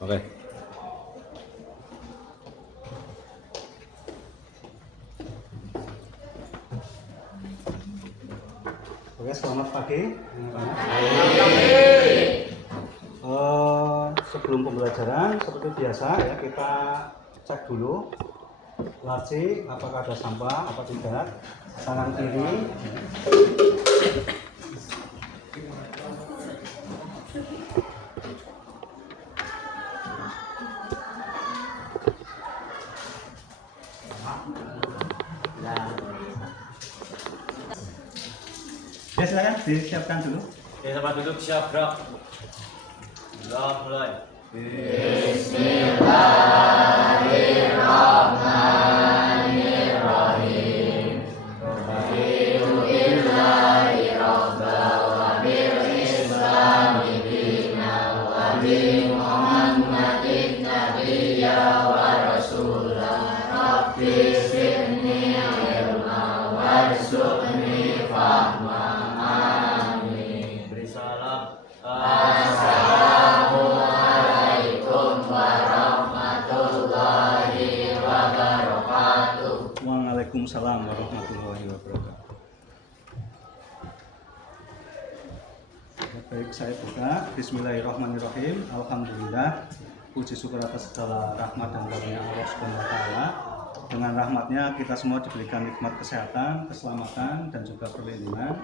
Oke. Oke, selamat pagi. Sebelum pembelajaran seperti biasa ya, kita cek dulu laci apakah ada sampah apa tidak. Tangan kiri. Ya, silakan disiapkan dulu. Ya, sama duduk siap gerak. Mulai. Beri salam. Waalaikumsalam warahmatullahi wabarakatuh. Ya, baik, saya buka. Bismillahirrahmanirrahim. Alhamdulillah, puji syukur atas segala rahmat dan karunia Allah Subhanahu wa taala. Dengan rahmatnya kita semua diberikan nikmat kesehatan, keselamatan dan juga perlindungan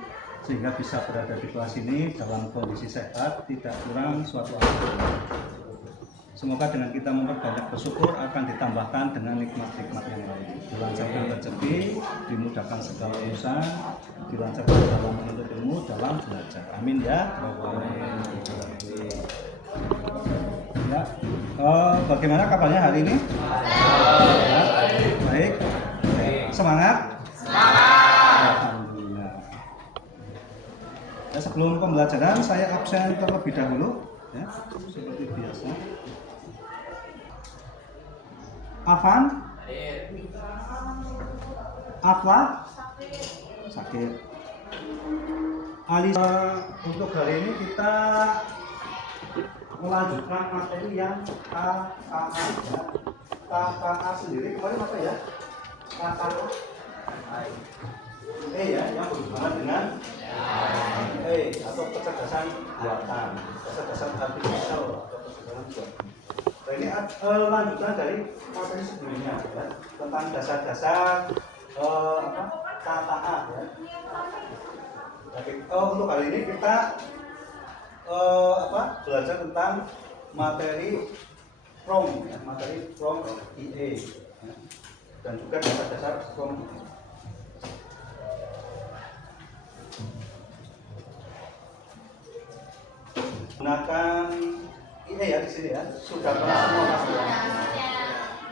sehingga bisa berada di kelas ini dalam kondisi sehat, tidak kurang suatu apapun. Semoga dengan kita memperbanyak bersyukur akan ditambahkan dengan nikmat-nikmat yang lain. Dilancarkan rezeki, dimudahkan segala urusan, dilancarkan dalam menuntut ilmu, dalam belajar. Amin ya. Ya. Bagaimana kabarnya hari ini? Ya. Baik. Semangat? Alhamdulillah. Ya, sebelum pembelajaran saya absen terlebih dahulu, ya, seperti biasa. Afan? Afla? Sakit. Alisa, untuk hari ini kita melanjutkan materi yang KKA. Ya. KKA sendiri kemarin apa ya? KKA ya, yang berhubungan dengan atau kecerdasan buatan, kecerdasan artificial atau kecerdasan buatan. Nah, ini lanjutan dari materi sebelumnya ya, tentang dasar-dasar KKA ya. Jadi, untuk kali ini kita belajar tentang materi PROM ya, materi PROM IE ya, dan juga dasar-dasar PROM IE. Gunakan IE ya di sini ya, sudah pernah semua pasti ya.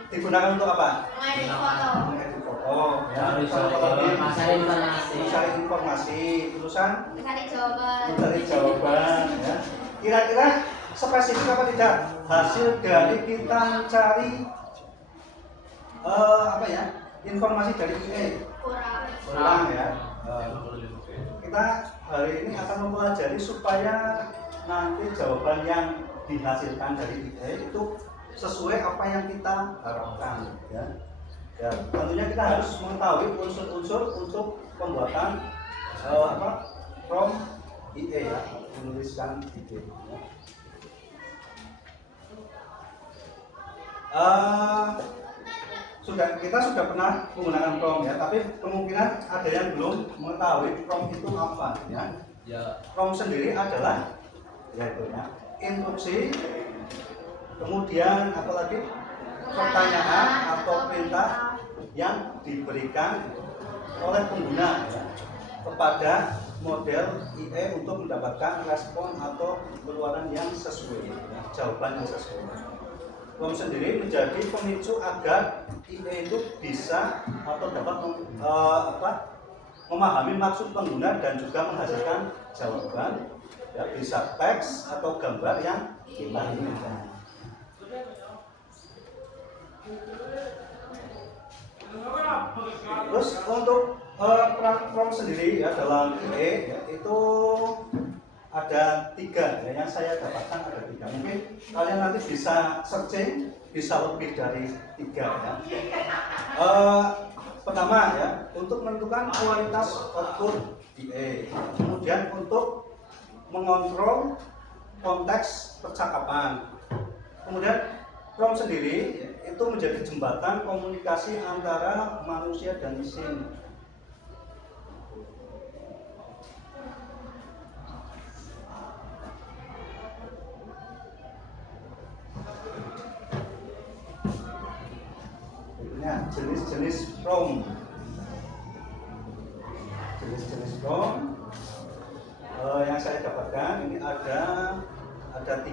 Digunakan untuk apa? Mengedit foto, ya. Mencari informasi, terusan mencari jawaban, ya. Kira-kira spesifik apa tidak hasil dari kita mencari informasi dari IE? Kurang ya. Kita hari ini akan mempelajari supaya nanti jawaban yang dihasilkan dari IE itu sesuai apa yang kita harapkan ya. Ya, tentunya kita harus mengetahui unsur-unsur untuk pembuatan PROM IE ya, menuliskan IE ya. Kita sudah pernah menggunakan PROM ya, tapi kemungkinan ada yang belum mengetahui PROM itu apa ya. PROM sendiri adalah yaitu ya, instruksi, kemudian apalagi pertanyaan atau perintah yang diberikan oleh pengguna ya, kepada model IE untuk mendapatkan respon atau keluaran yang sesuai ya, jawaban yang sesuai. PROM sendiri menjadi pemicu agar IE itu bisa atau dapat memahami maksud pengguna dan juga menghasilkan jawaban ya, bisa teks atau gambar yang kita inginkan. Terus untuk PROM sendiri ya dalam IE ya, itu ada 3 ya, yang saya dapatkan ada 3. Mungkin kalian nanti bisa searching, bisa lebih dari 3 ya. Pertama ya, untuk menentukan kualitas output DA. Kemudian untuk mengontrol konteks percakapan. Kemudian prompt sendiri ya, itu menjadi jembatan komunikasi antara manusia dan mesin. Jenis-jenis prompt. Jenis-jenis prompt yang saya dapatkan ini ada 3.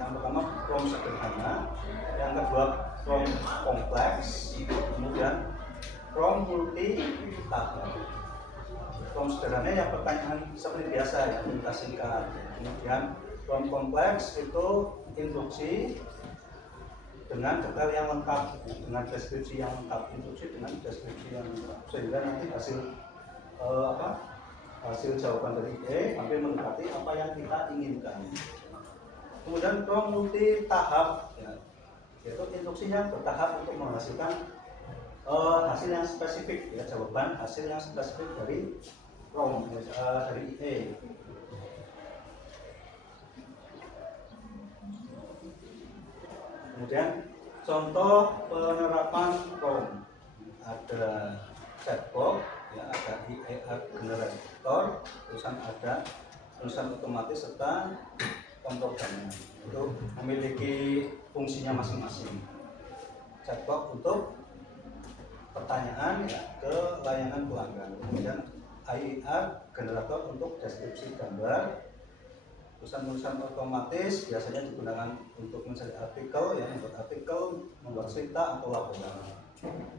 Yang pertama prompt sederhana, yang kedua prompt kompleks, kemudian prompt multi tahap. Prompt sederhana yang pertanyaan seperti biasa ya, minta singkat. Kemudian prompt kompleks itu instruksi dengan detail yang lengkap, dengan deskripsi yang lengkap, instruksi dengan deskripsi yang lengkap, sehingga nanti hasil jawaban dari E sampai mendekati apa yang kita inginkan. Kemudian prompt multi tahap ya, yaitu instruksi yang bertahap untuk menghasilkan hasil yang spesifik ya, jawaban hasil yang spesifik dari prompt dari E. Kemudian contoh penerapan prompt, ada chatbot ya, ada IAR generator, ada tulisan otomatis serta pemrograman. Itu memiliki fungsinya masing-masing. Chatbot untuk pertanyaan ya, ke layanan pelanggan. Kemudian IAR generator untuk deskripsi gambar. Tulisan-tulisan otomatis biasanya digunakan untuk mencari artikel, ya, membuat artikel, membuat cerita atau laporan.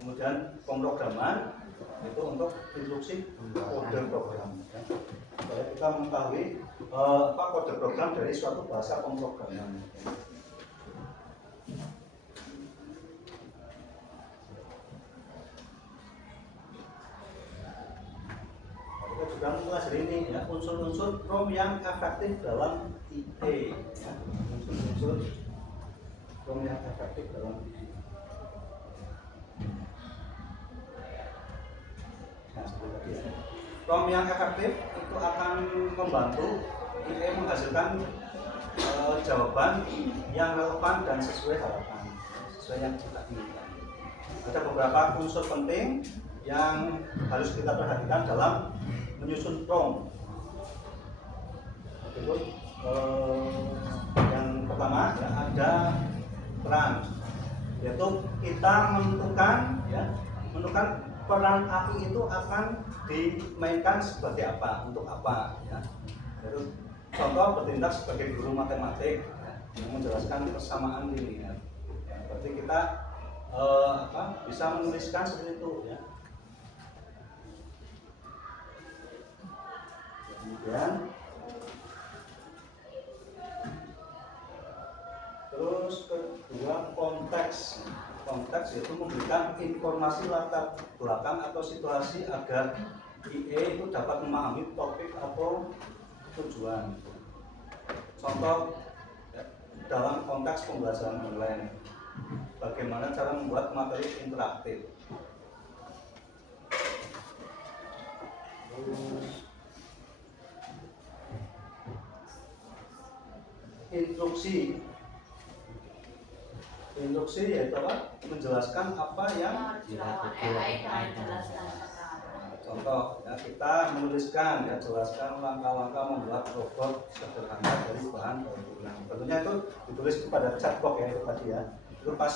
Kemudian pemrograman itu untuk instruksi kode program. Ya. Supaya kita mengetahui apa kode program dari suatu bahasa pemrograman. Kita juga mempelajari ini ya, unsur-unsur prompt yang efektif dalam IE ya. Unsur-unsur prompt yang efektif dalam IE. Nah, seperti tadi ya. Prompt yang efektif itu akan membantu IE menghasilkan jawaban yang relevan dan sesuai harapan, sesuai yang kita inginkan. Ada beberapa unsur penting yang harus kita perhatikan dalam menyusun prompt. Itu yang pertama ya, ada peran, yaitu kita menentukan peran AI itu akan dimainkan sebagai apa, untuk apa ya. Yaitu contoh bertindak sebagai guru matematik ya, yang menjelaskan persamaan linear ya, berarti kita bisa menuliskan seperti itu ya. Kemudian terus kedua konteks yaitu memberikan informasi latar belakang atau situasi agar IE itu dapat memahami topik atau tujuan. Contoh ya, dalam konteks pembelajaran online, bagaimana cara membuat materi interaktif. Instruksi yaitu apa? Menjelaskan apa yang contoh ya, kita menuliskan ya, jelaskan langkah-langkah membuat robot sederhana dari bahan daur ulang. Tentunya itu ditulis kepada chatbot ya, itu tadi ya. Itu pas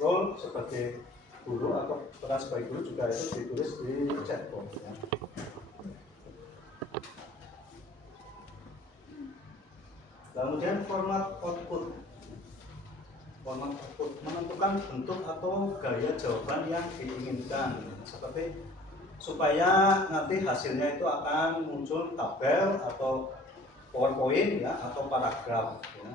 role sebagai guru atau peran sebagai guru juga itu ditulis di chatbot ya. Kemudian format output menentukan bentuk atau gaya jawaban yang diinginkan, seperti supaya nanti hasilnya itu akan muncul tabel atau PowerPoint ya, atau paragraf ya.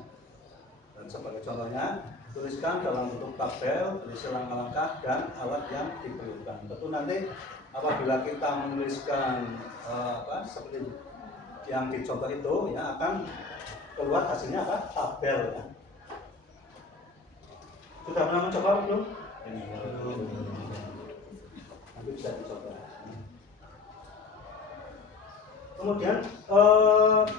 Dan sebagai contohnya, tuliskan dalam bentuk tabel, berisi langkah-langkah dan alat yang diperlukan. Tentu nanti apabila kita menuliskan seperti yang dicontoh itu ya akan keluar hasilnya apa? Tabel ya. Sudah pernah mencoba belum? Nanti bisa dicoba. Kemudian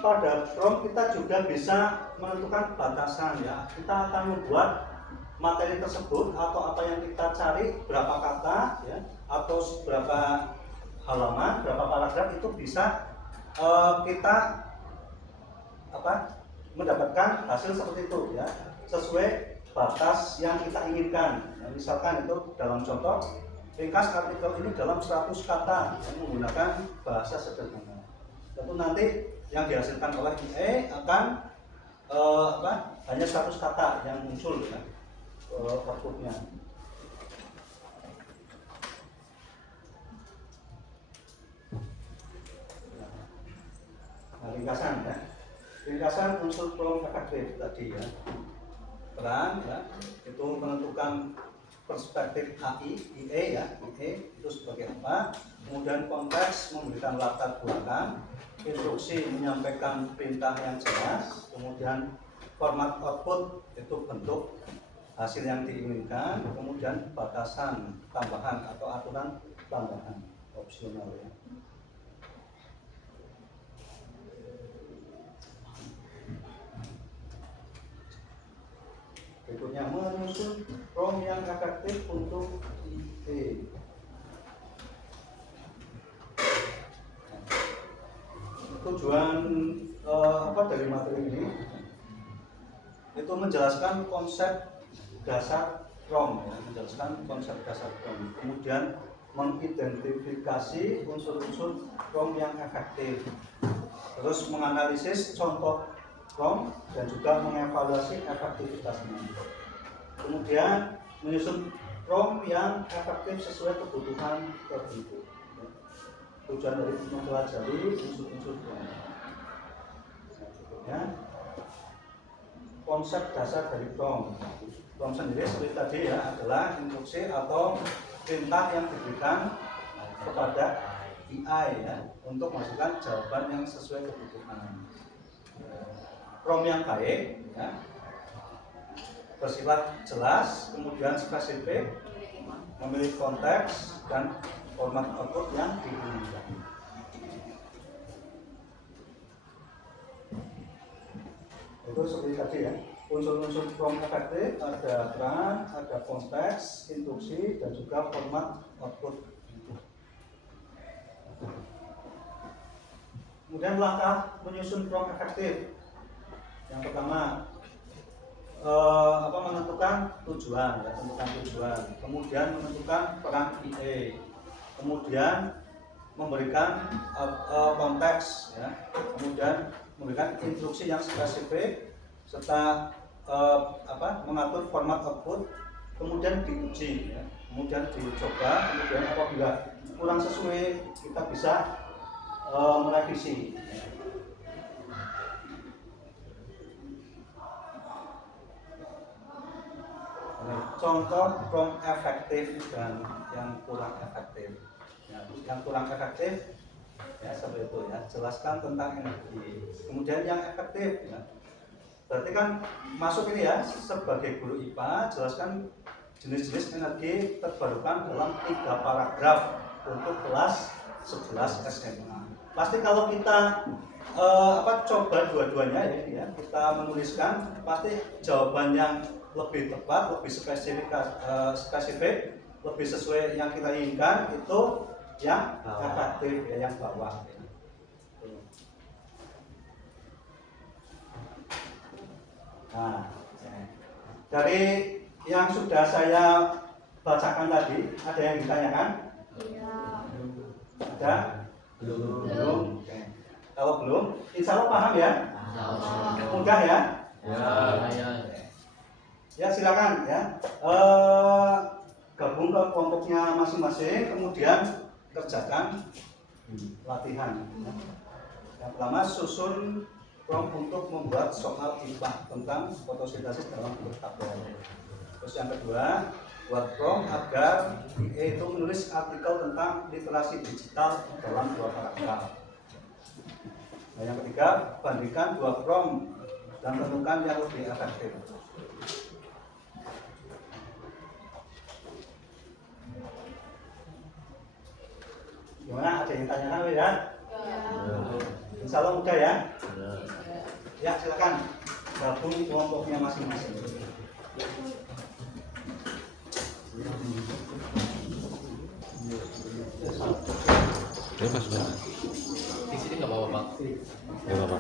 pada prompt kita juga bisa menentukan batasan ya. Kita akan membuat materi tersebut atau apa yang kita cari, berapa kata ya, atau berapa halaman, berapa paragraf itu bisa kita mendapatkan hasil seperti itu ya, sesuai batas yang kita inginkan ya, misalkan itu dalam contoh ringkas artikel ini dalam 100 kata yang menggunakan bahasa sederhana. Tentu nanti yang dihasilkan oleh IE akan hanya 100 kata yang muncul ya, outputnya. Nah, ringkasan ya, ringkasan unsur prompt efektif tadi ya. Peran ya, itu menentukan perspektif AI, IE ya, IE itu sebagai apa, kemudian konteks memberikan latar belakang, instruksi menyampaikan perintah yang jelas, kemudian format output itu bentuk hasil yang diinginkan, kemudian batasan tambahan atau aturan tambahan opsional ya. Berikutnya menyusun prompt yang efektif untuk IE. Tujuan dari materi ini itu menjelaskan konsep dasar prompt ya, menjelaskan konsep dasar prompt. Kemudian mengidentifikasi unsur-unsur prompt yang efektif. Terus menganalisis contoh prompt dan juga mengevaluasi efektivitasnya. Kemudian menyusun prompt yang efektif sesuai kebutuhan tertentu. Tujuan dari mempelajari unsur-unsur prompt. Berikutnya konsep dasar dari prompt. Prompt sendiri seperti tadi ya adalah instruksi atau perintah yang diberikan kepada AI ya untuk menghasilkan jawaban yang sesuai kebutuhan. Prompt yang baik ya, bersifat jelas, kemudian spesifik, memiliki konteks dan format output yang diinginkan. Itu seperti tadi ya, unsur-unsur prompt efektif ada peran, ada konteks, instruksi, dan juga format output. Kemudian langkah menyusun prompt efektif. Yang pertama menentukan tujuan ya, tentukan tujuan. Kemudian menentukan peran IE. Kemudian memberikan konteks ya. Kemudian memberikan instruksi yang spesifik serta mengatur format output. Kemudian diuji ya. Kemudian dicoba. Kemudian apabila kurang sesuai kita bisa merevisi. Contoh prompt efektif dan yang kurang efektif. Ya, yang kurang efektif ya seperti itu ya. Jelaskan tentang energi. Kemudian yang efektif ya. Berarti kan masuk ini ya sebagai guru IPA jelaskan jenis-jenis energi terbarukan dalam 3 paragraf untuk kelas 11 SMA. Pasti kalau kita coba dua-duanya ya, kita menuliskan pasti jawaban yang lebih tepat, lebih spesifik, lebih sesuai yang kita inginkan itu yang efektif ya, yang bawah. Ya. Nah, dari yang sudah saya bacakan tadi, ada yang ditanyakan? Iya. Ada? Belum. Oke. Kalau belum, insya Allah paham ya? Mudah ya? Ya. Ya silakan ya. Gabung ke kelompoknya masing-masing, kemudian kerjakan latihan. Ya. Yang pertama susun prompt untuk membuat soal IPA tentang fotosintesis dalam bentuk tabel. Terus yang kedua, buat prompt agar IE itu menulis artikel tentang literasi digital dalam 2 paragraf. Nah, yang ketiga, bandingkan dua prom dan tentukan yang lebih efektif. Gimana? Ada yang tanyakan ya? Insya Allah mudah ya? Ya, silakan gabung kelompoknya masing-masing. Bebas Pak. Di sini nggak apa-apa Pak. Nggak apa-apa.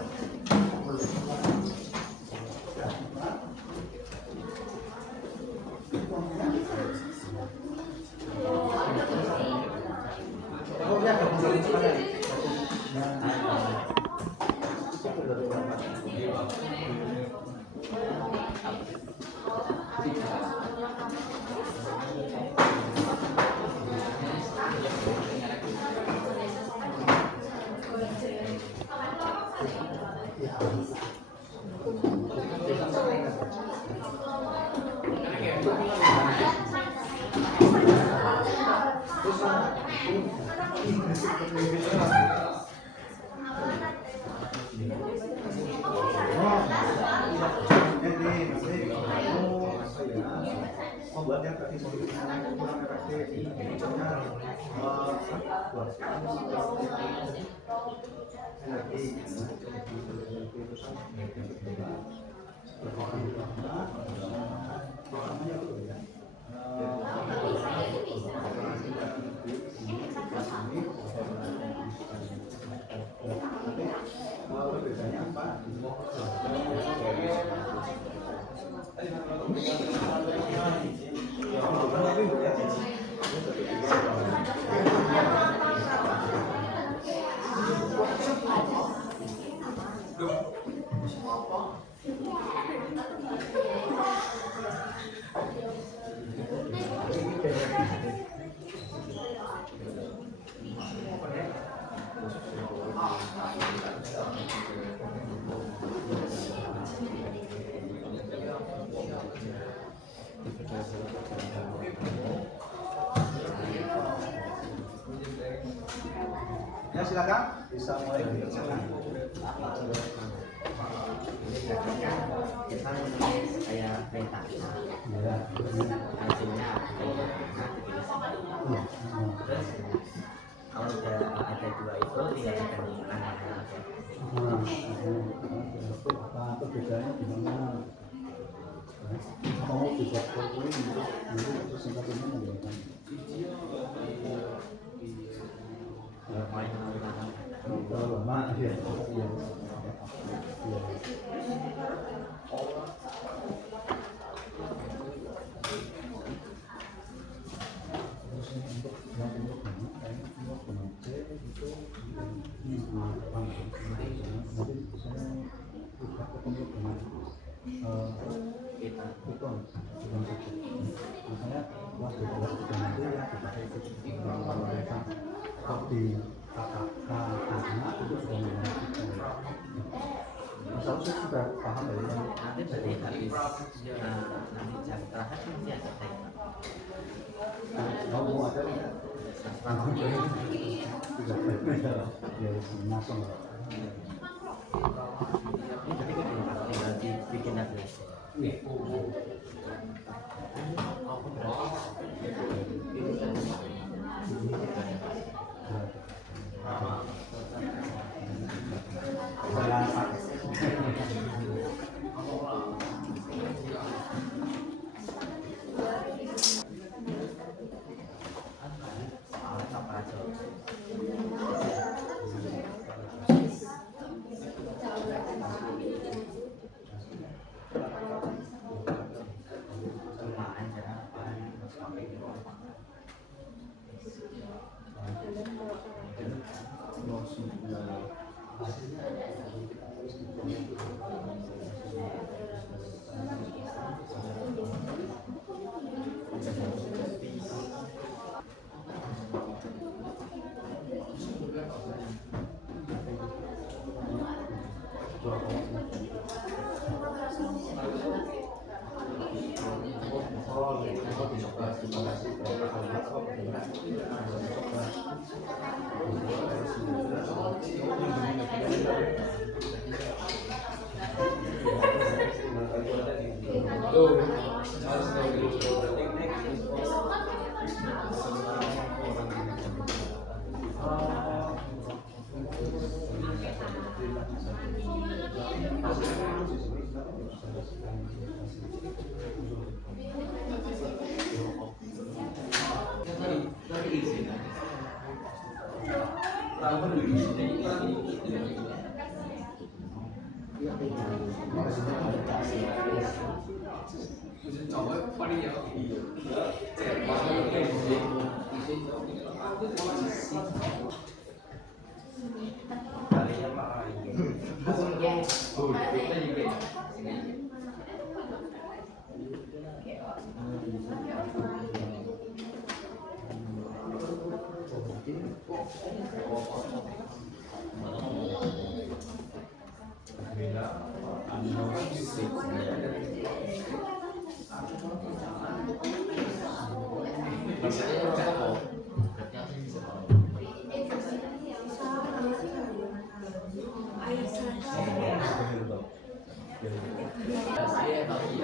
Membuat yang tadi kurang efektif, misalnya bedanya apa? Ya silakan bisa mulai dikerjakan. Kita kayak peta hasilnya terus kalau udah ada dua itu tinggal dibandingkan aja. Apa perbedaannya di mana? Kamu bisa ini nanti singkat ini menjelaskan. Lama ya. Di kakak itu sudah mengerti. Saya sudah paham dari yang Nanti berarti habis nanti jam terakhir nanti ada tema. mau ada tidak? Ya langsung. Ini berarti kan tinggal dibikin lagi. Cumaan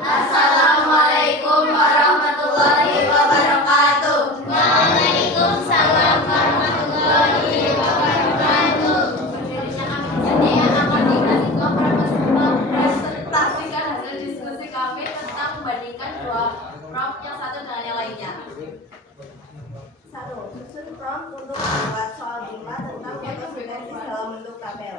Assalamualaikum warahmatullahi wabarakatuh. Waalaikumsalam warahmatullahi wabarakatuh. Saya akan presentasikan hasil diskusi kami tentang membandingkan dua prompt yang satu dengan yang lainnya. 1. Susun prompt untuk membuat soal IPA tentang fotosintesis dalam bentuk tabel.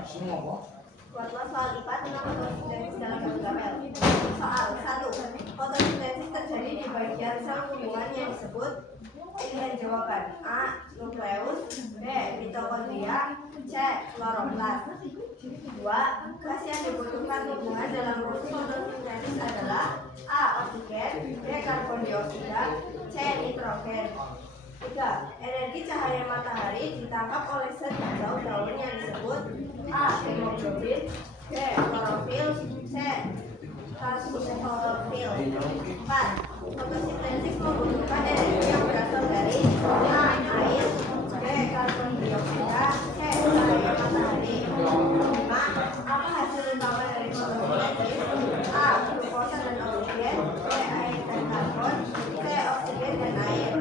Buatlah soal IPA tentang fotosintesis dalam bentuk tabel. Soal 1. Fotosintesis terjadi di bagian sel hubungan yang disebut. Pilihan jawaban: A. Nukleus, B. Mitokondria, C. Kloroplas. 2. Gas yang dibutuhkan hubungan dalam proses fotosintesis adalah A. Oksigen, B. Karbon dioksida, C. Nitrogen. 3. Energi cahaya matahari ditangkap oleh zat hijau daun yang disebut A. Hemoglobin, B. Klorofil, C. Klorofil. 4. Fotosintesis membutuhkan energi yang berasal dari A. Air, B. Karbon dioksida, C. Cahaya matahari. 5. Apa hasil utama dari fotosintesis? A. Glukosa dan oksigen, B. Air dan karbon, C. Oksigen dan air.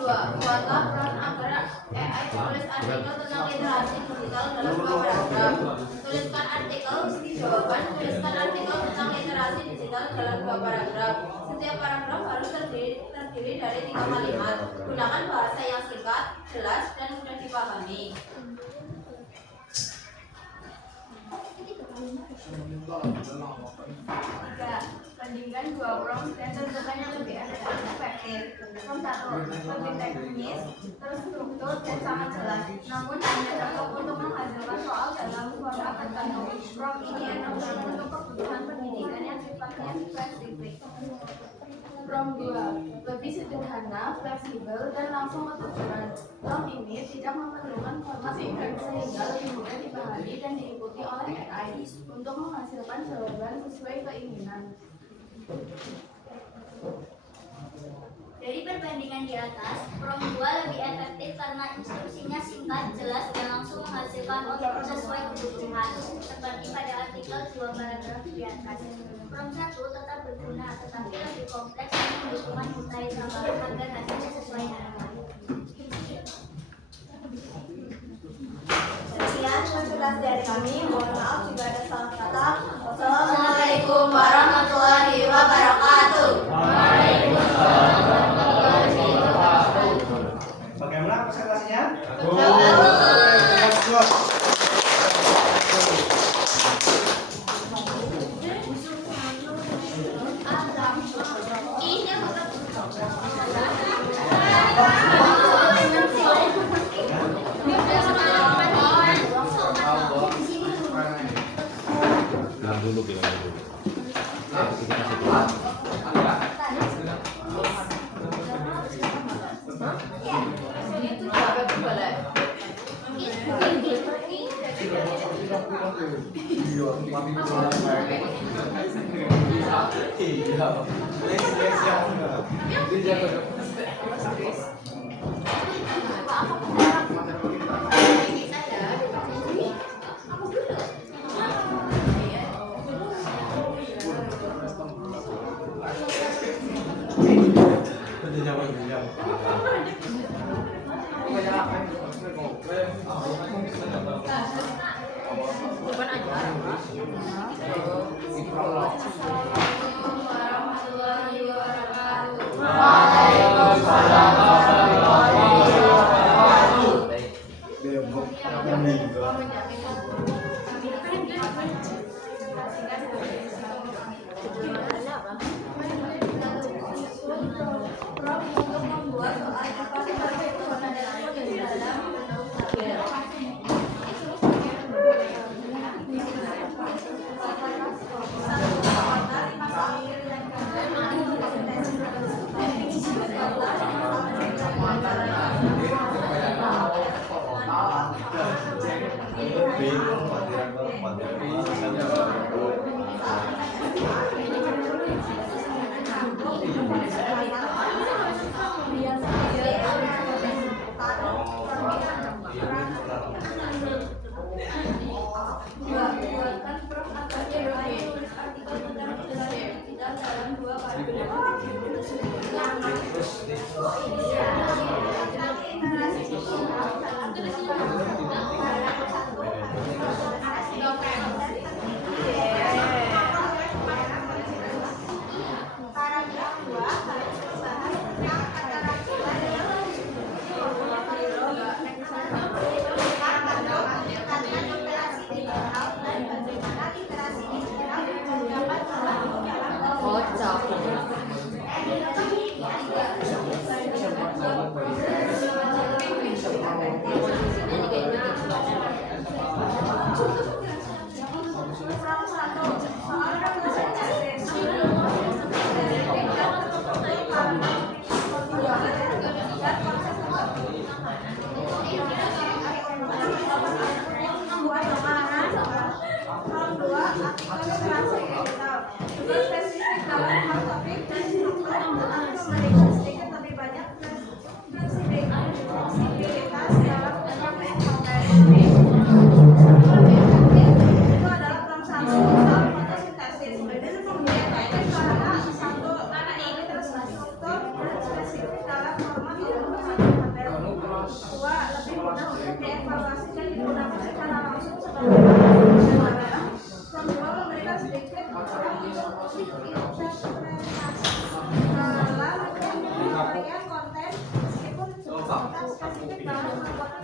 2. Buatlah prompt agar AI menulis artikel tentang literasi digital dalam 2 paragraf. Tuliskan artikel jawaban, tuliskan artikel tentang literasi digital dalam 2 paragraf. Setiap paragraf harus terdiri dari 3 kalimat. Gunakan bahasa yang singkat, jelas, dan mudah dipahami. 3. Bandingkan 2 prompt dan tentukan yang lebih efektif. Prompt 1 lebih teknis, terstruktur, dan sangat jelas, namun hanya cocok untuk menghasilkan soal dalam format tertentu. Prompt ini efektif untuk kebutuhan pendidikan yang sifatnya spesifik. Prompt 2 lebih sederhana, fleksibel, dan langsung ke tujuan. Prompt ini tidak memerlukan format kompleks sehingga lebih mudah dipahami dan diikuti oleh AI untuk menghasilkan jawaban sesuai keinginan. Dari perbandingan di atas, prompt 2 lebih efektif karena instruksinya singkat, jelas, dan langsung menghasilkan output sesuai kebutuhan, seperti pada artikel 2 paragraf di atas. Prompt 1 tetap berguna, tetapi lebih kompleks dan membutuhkan detail tambahan agar hasilnya sesuai harapan. Sekian presentasi dari kami. Mohon maaf jika ada salah kata. Assalamualaikum warahmatullahi wabarakatuh. Bagaimana presentasinya? bilang dulu. Kita kasih tahu. Warahmatullahi wabarakatuh. Untuk membuat soal IPA sebagai perubahan dalam bentuk tabel. Buatkan prof agar tulis artikel tentang kita dalam 2 paragraf. Paragraf 2 harus membahas tentang kata racun yang karena literasi digital dan bagaimana literasi digital dapat spesifik dalam hal topik dan struktur memberikan sedikit lebih banyak fleksibilitas dalam menggunakan konten. Itu adalah prompt 1 soal fotosintesis. Kemudian teknik karena 1 ini terus struktur dan spesifik dalam format pembuatan model. 2 lebih mudah untuk dievaluasi dan digunakan secara langsung sebagai bahan. Kedua, memberikan sedikit ruang untuk interpretasi dalam penyampaian konten meskipun bukan spesifik dalam pembuatan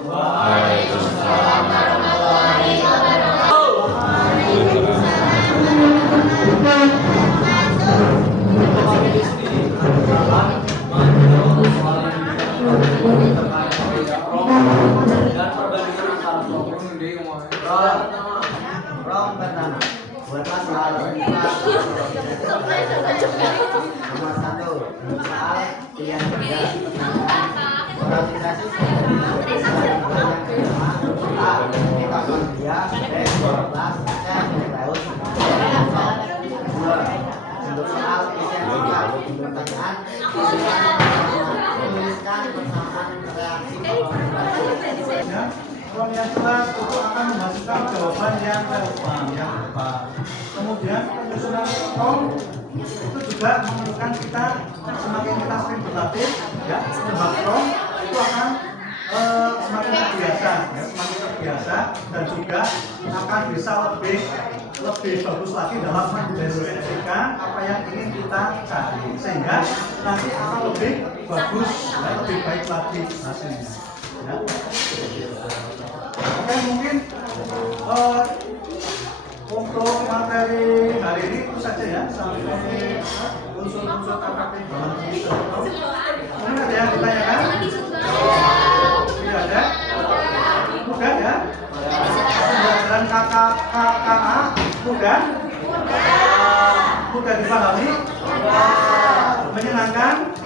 Waalaikumsalam warahmatullahi wabarakatuh. Rom pertama, buatlah soal nomor 1, soal pilihan kerja. Orientasi dia kelas untuk soal pilihan pertanyaan tuliskan persamaan reaksi. Ruang yang kelas itu akan menghasilkan jawaban yang relevan, yang tepat. Kemudian penyusunan prompt itu juga menentukan kita semakin kita sering berlatih, ya, membuat prompt itu akan semakin terbiasa, ya, semakin terbiasa dan juga akan bisa lebih bagus lagi dalam mendeskripsikan apa yang ingin kita cari, sehingga nanti akan lebih bagus, ya, lebih baik lagi hasilnya. Ya. Oke, mungkin untuk materi hari ini itu saja ya, sampai unsur-unsur KKP dalam itu. Mungkin ada yang ditanyakan? Tidak ada? Mudah ya? Pembelajaran KKA mudah? Mudah dipahami? Menyenangkan?